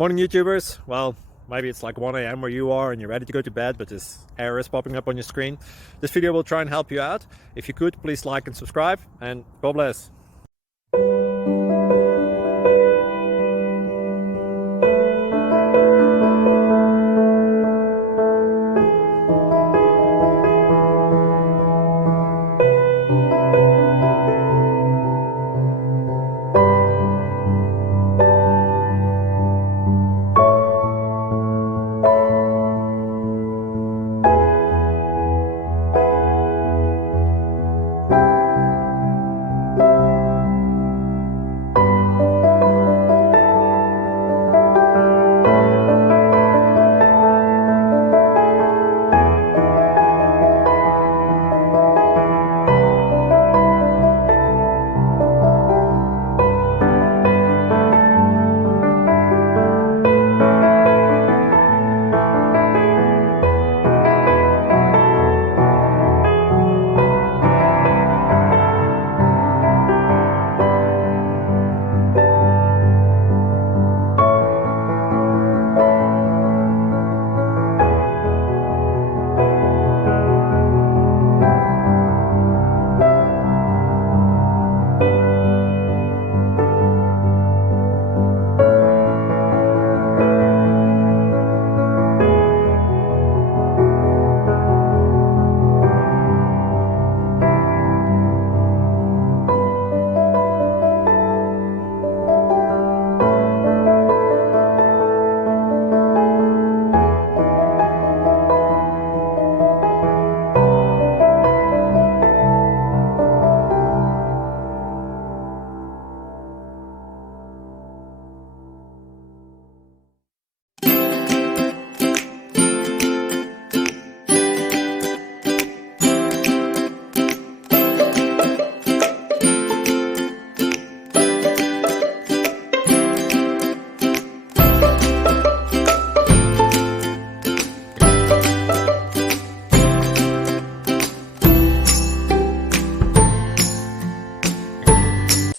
Morning YouTubers. Well, maybe it's like 1 a.m. where you are and you're ready to go to bed, but this error is popping up on your screen. This video will try and help you out. If you could, please like and subscribe, and God bless.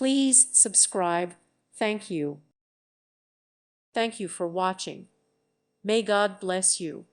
Please subscribe. Thank you. Thank you for watching. May God bless you.